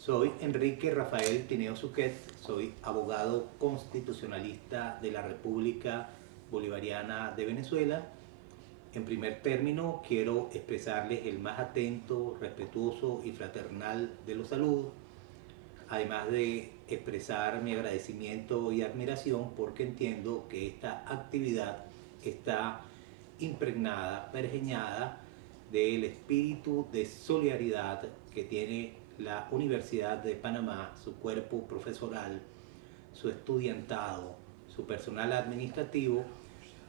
Soy Enrique Rafael Tineo Suquet, soy abogado constitucionalista de la República Bolivariana de Venezuela. En primer término, quiero expresarles el más atento, respetuoso y fraternal de los saludos, además de expresar mi agradecimiento y admiración porque entiendo que esta actividad está impregnada, pergeñada del espíritu de solidaridad que tiene la Universidad de Panamá, su cuerpo profesoral, su estudiantado, su personal administrativo,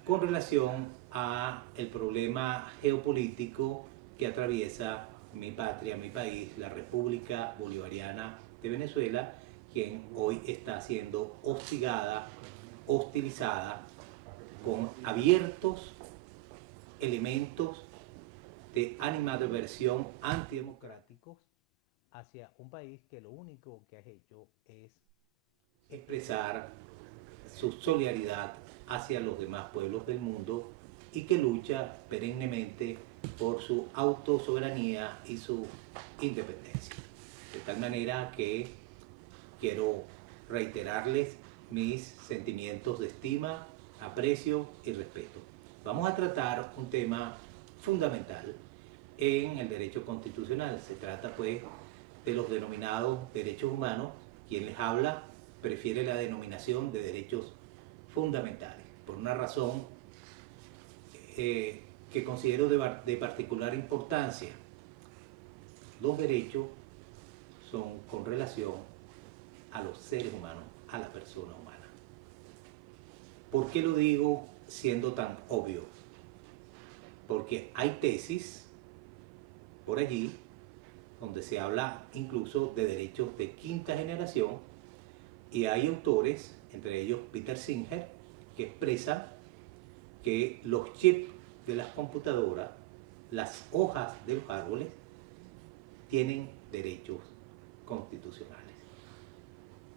con relación a el problema geopolítico que atraviesa mi patria, mi país, la República Bolivariana de Venezuela, quien hoy está siendo hostigada, hostilizada, con abiertos elementos de animadversión antidemocráticos hacia un país que lo único que ha hecho es expresar su solidaridad hacia los demás pueblos del mundo y que lucha perennemente por su autosoberanía y su independencia. De tal manera que quiero reiterarles mis sentimientos de estima, aprecio y respeto. Vamos a tratar un tema fundamental en el derecho constitucional. Se trata pues de los denominados derechos humanos. Quien les habla prefiere la denominación de derechos fundamentales, por una razón que considero de particular importancia. Los derechos son con relación a los seres humanos, a la persona humana. ¿Por qué lo digo siendo tan obvio? Porque hay tesis por allí donde se habla incluso de derechos de quinta generación y hay autores, entre ellos Peter Singer, que expresan que los chips de las computadoras, las hojas de los árboles, tienen derechos constitucionales.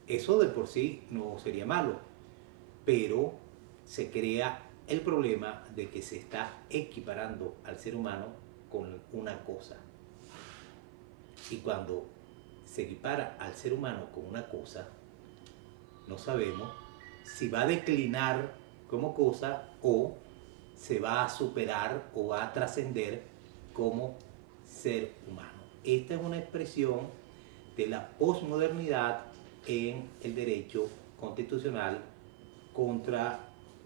Eso de por sí no sería malo, pero se crea el problema de que se está equiparando al ser humano con una cosa. Y cuando se equipara al ser humano con una cosa, no sabemos si va a declinar como cosa o se va a superar o va a trascender como ser humano. Esta es una expresión de la posmodernidad en el derecho constitucional, contra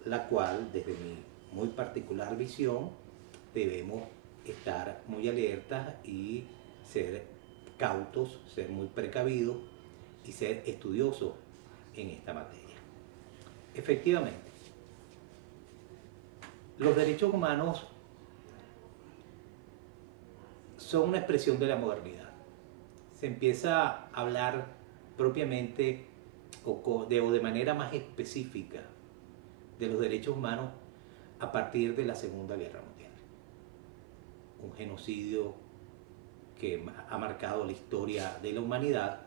la cual, desde mi muy particular visión, debemos estar muy alertas y ser cautos, ser muy precavidos y ser estudiosos en esta materia. Efectivamente, los derechos humanos son una expresión de la modernidad. Se empieza a hablar propiamente o de manera más específica de los derechos humanos a partir de la Segunda Guerra Mundial. Un genocidio que ha marcado la historia de la humanidad.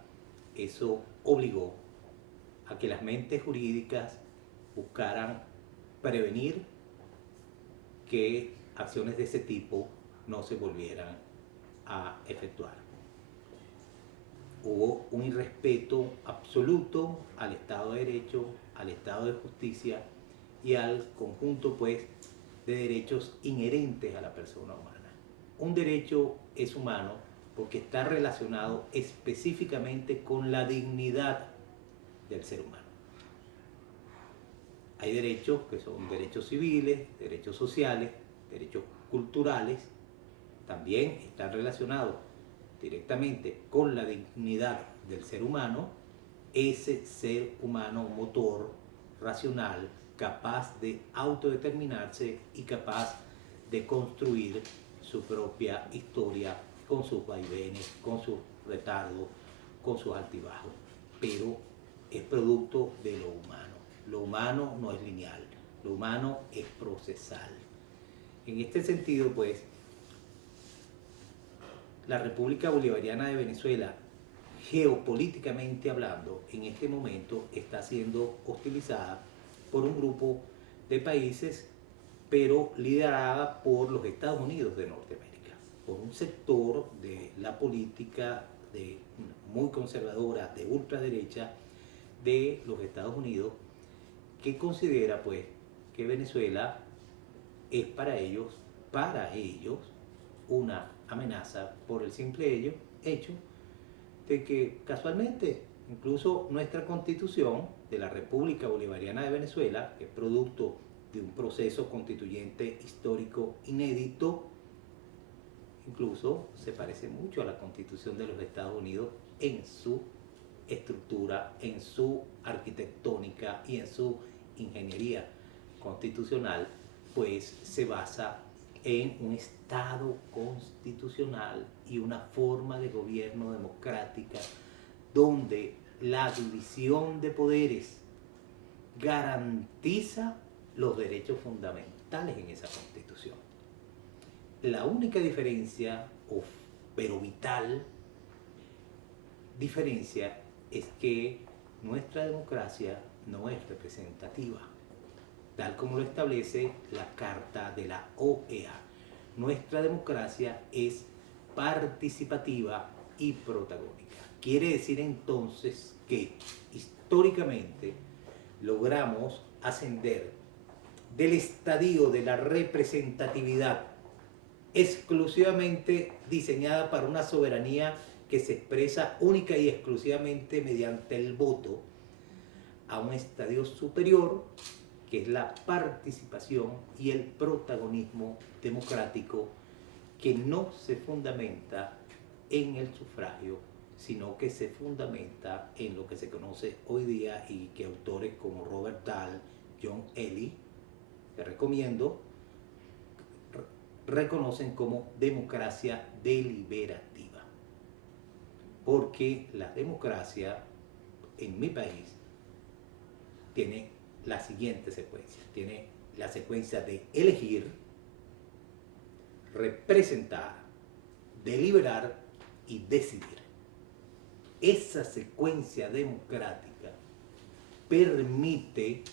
Eso obligó a que las mentes jurídicas buscaran prevenir que acciones de ese tipo no se volvieran a efectuar. Hubo un irrespeto absoluto al Estado de Derecho, al Estado de Justicia y al conjunto pues de derechos inherentes a la persona humana. Un derecho es humano porque está relacionado específicamente con la dignidad del ser humano. Hay derechos que son derechos civiles, derechos sociales, derechos culturales, también están relacionados directamente con la dignidad del ser humano, ese ser humano motor, racional, capaz de autodeterminarse y capaz de construir su propia historia con sus vaivenes, con sus retardos, con sus altibajos, pero es producto de lo humano. Lo humano no es lineal, lo humano es procesal. En este sentido, pues, la República Bolivariana de Venezuela, geopolíticamente hablando, en este momento está siendo hostilizada por un grupo de países, pero liderada por los Estados Unidos de Norteamérica, por un sector de la política muy conservadoras, de ultraderecha de los Estados Unidos, que considera pues que Venezuela es para ellos una amenaza por el simple hecho de que casualmente incluso nuestra constitución de la República Bolivariana de Venezuela, que es producto de un proceso constituyente histórico inédito, incluso se parece mucho a la constitución de los Estados Unidos en su estructura, en su arquitectónica y en su ingeniería constitucional, pues se basa en un Estado constitucional y una forma de gobierno democrática donde la división de poderes garantiza los derechos fundamentales en esa constitución. La única diferencia, pero vital diferencia, es que nuestra democracia no es representativa, tal como lo establece la Carta de la OEA. Nuestra democracia es participativa y protagónica. Quiere decir entonces que históricamente logramos ascender del estadio de la representatividad exclusivamente diseñada para una soberanía que se expresa única y exclusivamente mediante el voto, a un estadio superior que es la participación y el protagonismo democrático, que no se fundamenta en el sufragio, sino que se fundamenta en lo que se conoce hoy día y que autores como Robert Dahl, John Ellis, que recomiendo, reconocen como democracia deliberativa. Porque la democracia en mi país tiene la siguiente secuencia. Tiene la secuencia de elegir, representar, deliberar y decidir. Esa secuencia democrática permite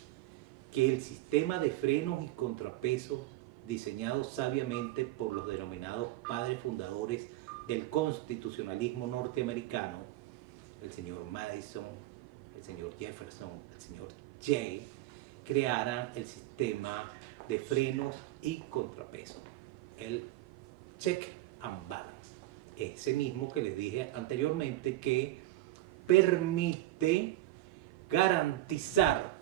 que el sistema de frenos y contrapesos diseñado sabiamente por los denominados padres fundadores del constitucionalismo norteamericano, el señor Madison, el señor Jefferson, el señor Jay, crearan el sistema de frenos y contrapesos, el check and balance, ese mismo que les dije anteriormente, que permite garantizar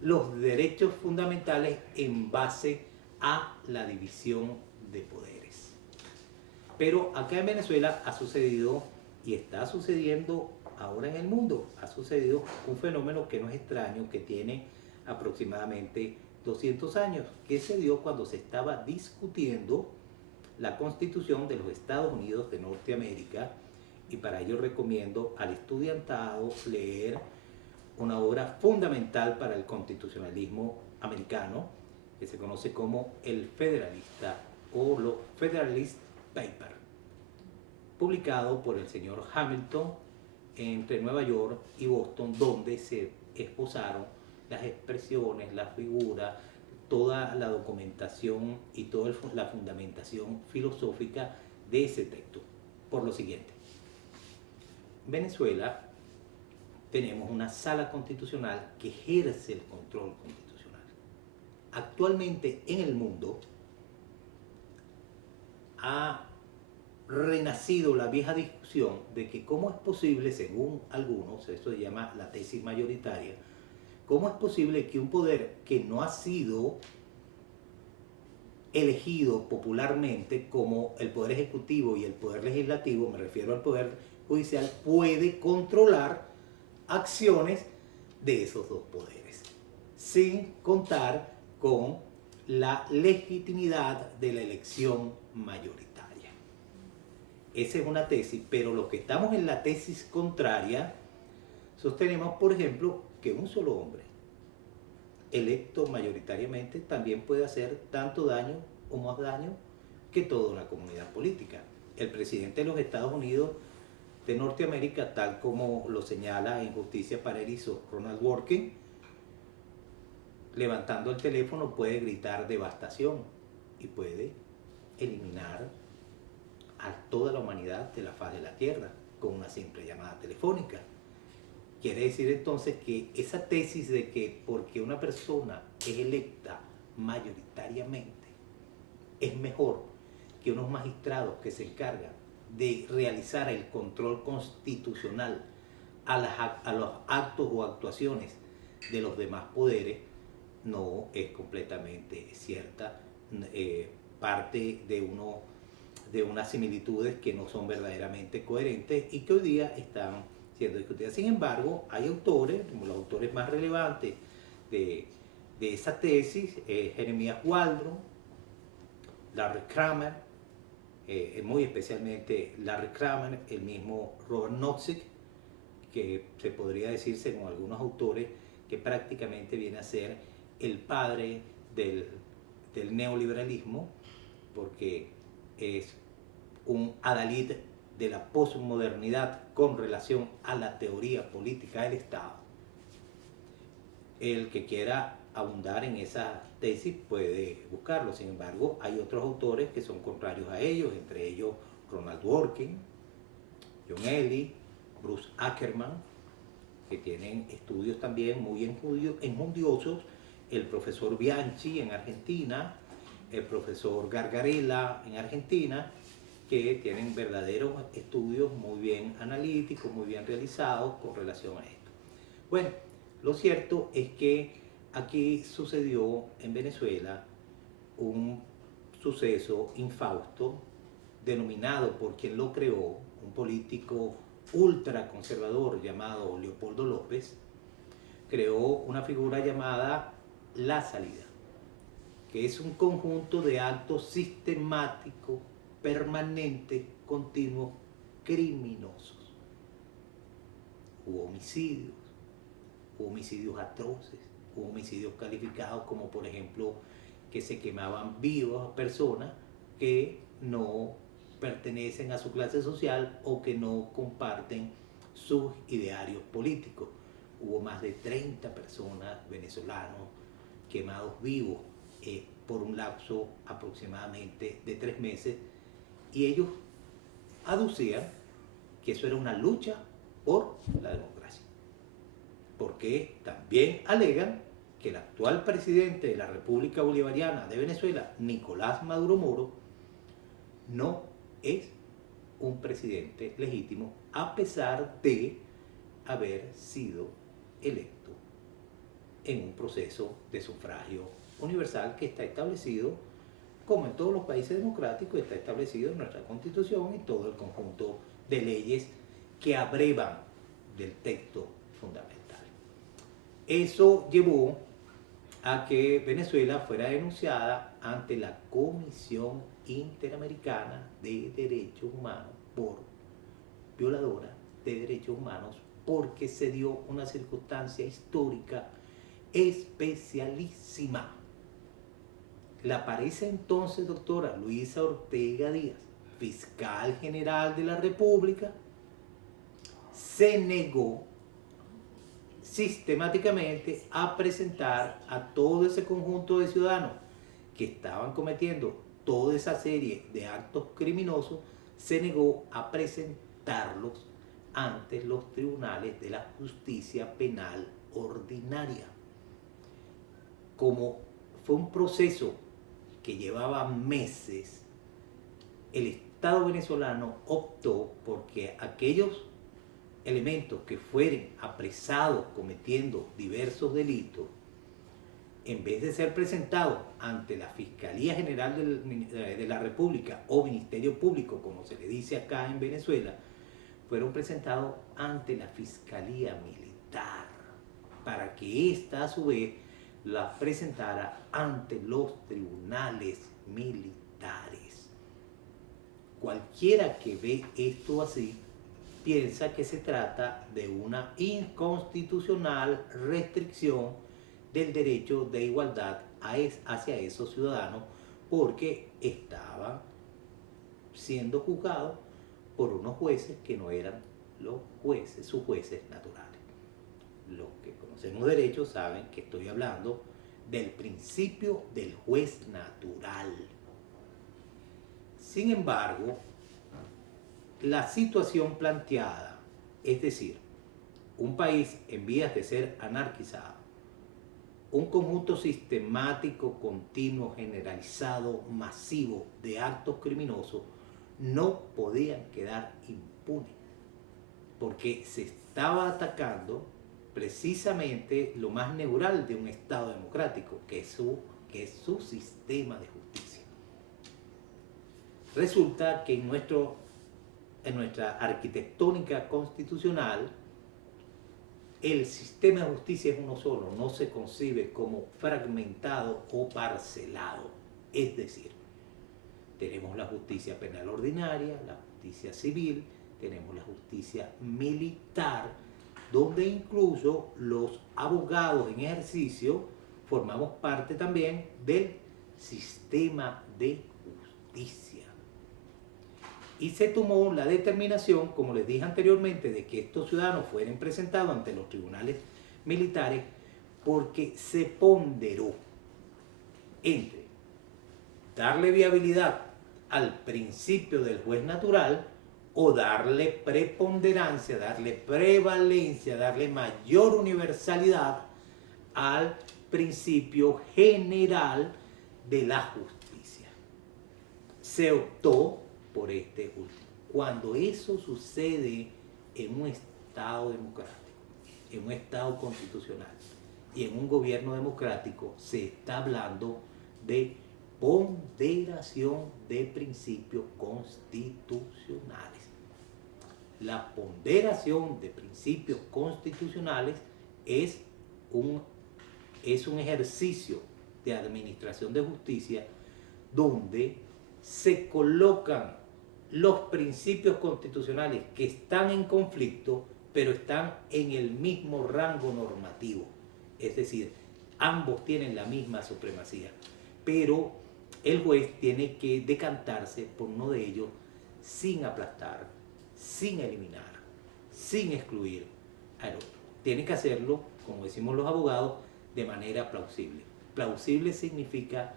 los derechos fundamentales en base a la división de poderes. Pero acá en Venezuela ha sucedido y está sucediendo ahora en el mundo, ha sucedido un fenómeno que no es extraño, que tiene aproximadamente 200 años, que se dio cuando se estaba discutiendo la Constitución de los Estados Unidos de Norteamérica, y para ello recomiendo al estudiantado leer una obra fundamental para el constitucionalismo americano, que se conoce como El Federalista o los Federalist Papers, publicado por el señor Hamilton entre Nueva York y Boston, donde se esposaron las expresiones, las figuras, toda la documentación y toda la fundamentación filosófica de ese texto. Por lo siguiente, en Venezuela tenemos una sala constitucional que ejerce el control constitucional. Actualmente en el mundo ha renacido la vieja discusión de que cómo es posible, según algunos, esto se llama la tesis mayoritaria, cómo es posible que un poder que no ha sido elegido popularmente, como el poder ejecutivo y el poder legislativo, me refiero al poder judicial, puede controlar acciones de esos dos poderes, sin contar con la legitimidad de la elección mayoritaria. Esa es una tesis, pero los que estamos en la tesis contraria sostenemos, por ejemplo, que un solo hombre electo mayoritariamente también puede hacer tanto daño o más daño que toda una comunidad política. El presidente de los Estados Unidos de Norteamérica, tal como lo señala en Justicia para Erizos Ronald Dworkin, levantando el teléfono puede gritar devastación y puede eliminar a toda la humanidad de la faz de la tierra, con una simple llamada telefónica. Quiere decir entonces que esa tesis de que porque una persona es electa mayoritariamente es mejor que unos magistrados que se encargan de realizar el control constitucional a los actos o actuaciones de los demás poderes, no es completamente cierta. Parte de unas similitudes que no son verdaderamente coherentes y que hoy día están siendo discutidas. Sin embargo, hay autores, como los autores más relevantes de esa tesis, Jeremías Waldron, Larry Kramer, muy especialmente Larry Kramer, el mismo Robert Nozick, que se podría decir, según algunos autores, que prácticamente viene a ser el padre del neoliberalismo, porque es un adalid de la posmodernidad con relación a la teoría política del Estado. El que quiera abundar en esa tesis puede buscarlo. Sin embargo, hay otros autores que son contrarios a ellos, entre ellos Ronald Dworkin, John Ellis, Bruce Ackerman, que tienen estudios también muy enjundiosos, el profesor Bianchi en Argentina, el profesor Gargarella en Argentina, que tienen verdaderos estudios muy bien analíticos, muy bien realizados con relación a esto. Bueno, lo cierto es que aquí sucedió en Venezuela un suceso infausto denominado por quien lo creó, un político ultraconservador llamado Leopoldo López, creó una figura llamada la salida, que es un conjunto de actos sistemáticos, permanentes, continuos, criminosos. Hubo homicidios atroces, hubo homicidios calificados como por ejemplo que se quemaban vivas personas que no pertenecen a su clase social o que no comparten sus idearios políticos. Hubo más de 30 personas venezolanos quemados vivos por un lapso aproximadamente de 3 meses, y ellos aducían que eso era una lucha por la democracia, porque también alegan que el actual presidente de la República Bolivariana de Venezuela, Nicolás Maduro Moro, no es un presidente legítimo a pesar de haber sido electo en un proceso de sufragio universal que está establecido, como en todos los países democráticos, está establecido en nuestra Constitución y todo el conjunto de leyes que abrevan del texto fundamental. Eso llevó a que Venezuela fuera denunciada ante la Comisión Interamericana de Derechos Humanos por violadora de derechos humanos, porque se dio una circunstancia histórica especialísima. La aparece entonces doctora Luisa Ortega Díaz, fiscal general de la República, se negó sistemáticamente a presentar a todo ese conjunto de ciudadanos que estaban cometiendo toda esa serie de actos criminosos, se negó a presentarlos ante los tribunales de la justicia penal ordinaria. Como fue un proceso que llevaba meses, el Estado venezolano optó porque aquellos elementos que fueren apresados cometiendo diversos delitos, en vez de ser presentados ante la Fiscalía General de la República o Ministerio Público, como se le dice acá en Venezuela, fueron presentados ante la Fiscalía Militar, para que ésta a su vez la presentara ante los tribunales militares. Cualquiera que ve esto así piensa que se trata de una inconstitucional restricción del derecho de igualdad hacia esos ciudadanos, porque estaban siendo juzgados por unos jueces que no eran los jueces, sus jueces naturales. Los que conocemos derecho saben que estoy hablando del principio del juez natural. Sin embargo, la situación planteada, es decir, un país en vías de ser anarquizado, un conjunto sistemático, continuo, generalizado, masivo de actos criminosos, no podían quedar impunes, porque se estaba atacando precisamente lo más neural de un Estado democrático, que es su sistema de justicia. Resulta que en nuestra arquitectónica constitucional, el sistema de justicia es uno solo, no se concibe como fragmentado o parcelado. Es decir, tenemos la justicia penal ordinaria, la justicia civil, tenemos la justicia militar, donde incluso los abogados en ejercicio formamos parte también del sistema de justicia. Y se tomó la determinación, como les dije anteriormente, de que estos ciudadanos fueran presentados ante los tribunales militares porque se ponderó entre darle viabilidad al principio del juez natural o darle preponderancia, darle prevalencia, darle mayor universalidad al principio general de la justicia. Se optó por este último. Cuando eso sucede en un Estado democrático, en un Estado constitucional y en un gobierno democrático, se está hablando de ponderación de principios constitucionales. La ponderación de principios constitucionales es un ejercicio de administración de justicia donde se colocan los principios constitucionales que están en conflicto, pero están en el mismo rango normativo. Es decir, ambos tienen la misma supremacía, pero el juez tiene que decantarse por uno de ellos sin aplastar, sin eliminar, sin excluir al otro. Tiene que hacerlo, como decimos los abogados, de manera plausible. Plausible significa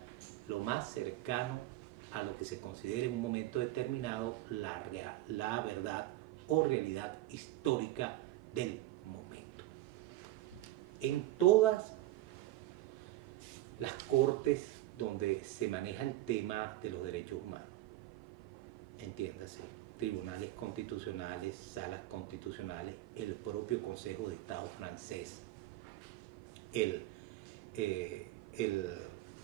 lo más cercano a lo que se considere en un momento determinado la verdad o realidad histórica del momento. En todas las cortes donde se maneja el tema de los derechos humanos, entiéndase, tribunales constitucionales, salas constitucionales, el propio Consejo de Estado francés,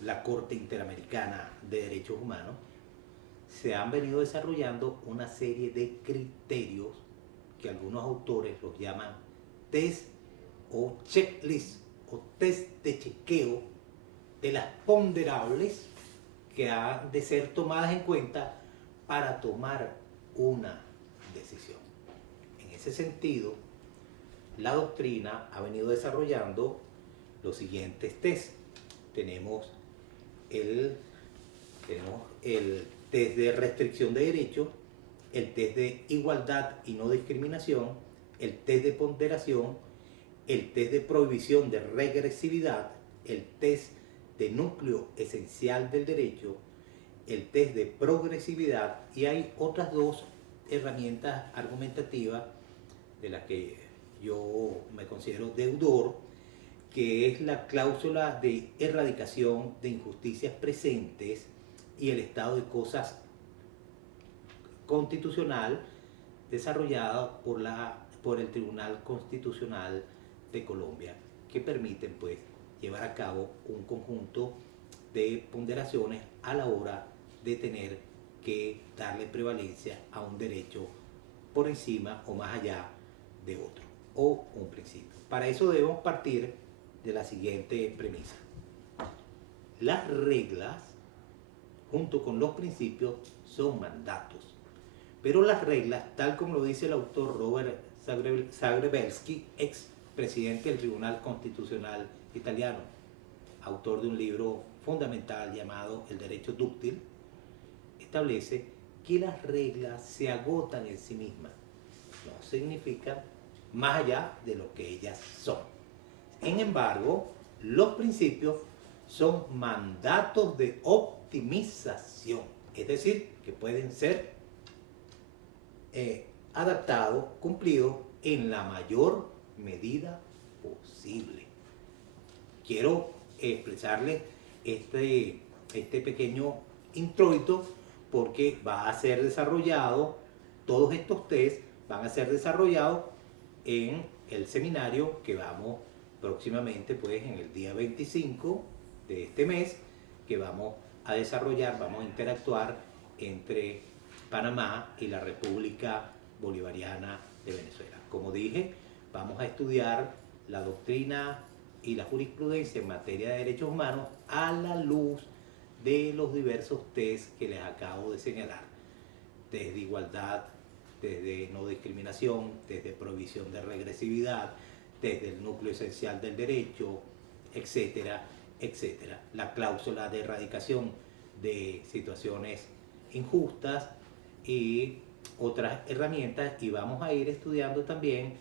la Corte Interamericana de Derechos Humanos, se han venido desarrollando una serie de criterios que algunos autores los llaman test o checklist o test de chequeo de las ponderables que han de ser tomadas en cuenta para tomar una decisión. En ese sentido, la doctrina ha venido desarrollando los siguientes test. Tenemos el test de restricción de derechos, el test de igualdad y no discriminación, el test de ponderación, el test de prohibición de regresividad, el test de núcleo esencial del derecho, el test de progresividad, y hay otras dos herramientas argumentativas de las que yo me considero deudor, que es la cláusula de erradicación de injusticias presentes y el estado de cosas constitucional desarrollada por el Tribunal Constitucional de Colombia, que permiten pues llevar a cabo un conjunto de ponderaciones a la hora de tener que darle prevalencia a un derecho por encima o más allá de otro, o un principio. Para eso debemos partir de la siguiente premisa. Las reglas, junto con los principios, son mandatos. Pero las reglas, tal como lo dice el autor Robert Zagrebelsky, ex presidente del Tribunal Constitucional italiano, autor de un libro fundamental llamado El Derecho Dúctil, establece que las reglas se agotan en sí mismas. No significan más allá de lo que ellas son. Sin embargo, los principios son mandatos de optimización, es decir, que pueden ser adaptado, cumplido en la mayor medida posible. Quiero expresarles este pequeño introito porque va a ser desarrollado, todos estos test van a ser desarrollados en el seminario que vamos próximamente, pues en el día 25 de este mes, que vamos a desarrollar, vamos a interactuar entre Panamá y la República Bolivariana de Venezuela. Como dije, vamos a estudiar la doctrina y la jurisprudencia en materia de derechos humanos a la luz de los diversos test que les acabo de señalar, desde igualdad, desde no discriminación, desde prohibición de regresividad, desde el núcleo esencial del derecho, etcétera, etcétera. La cláusula de erradicación de situaciones injustas y otras herramientas, y vamos a ir estudiando también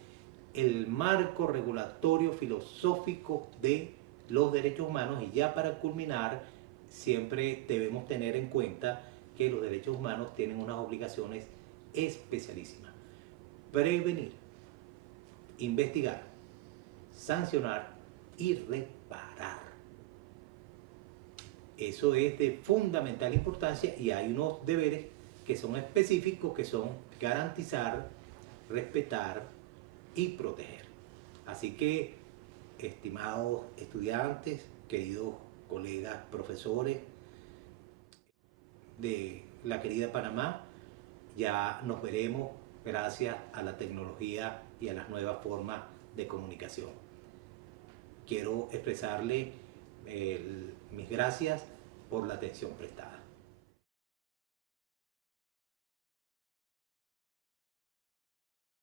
el marco regulatorio filosófico de los derechos humanos. Y ya para culminar, siempre debemos tener en cuenta que los derechos humanos tienen unas obligaciones especialísimas: prevenir, investigar, sancionar y reparar. Eso es de fundamental importancia, y hay unos deberes que son específicos, que son garantizar, respetar y proteger. Así que, estimados estudiantes, queridos colegas profesores de la querida Panamá, ya nos veremos gracias a la tecnología y a las nuevas formas de comunicación. Quiero expresarle mis gracias por la atención prestada.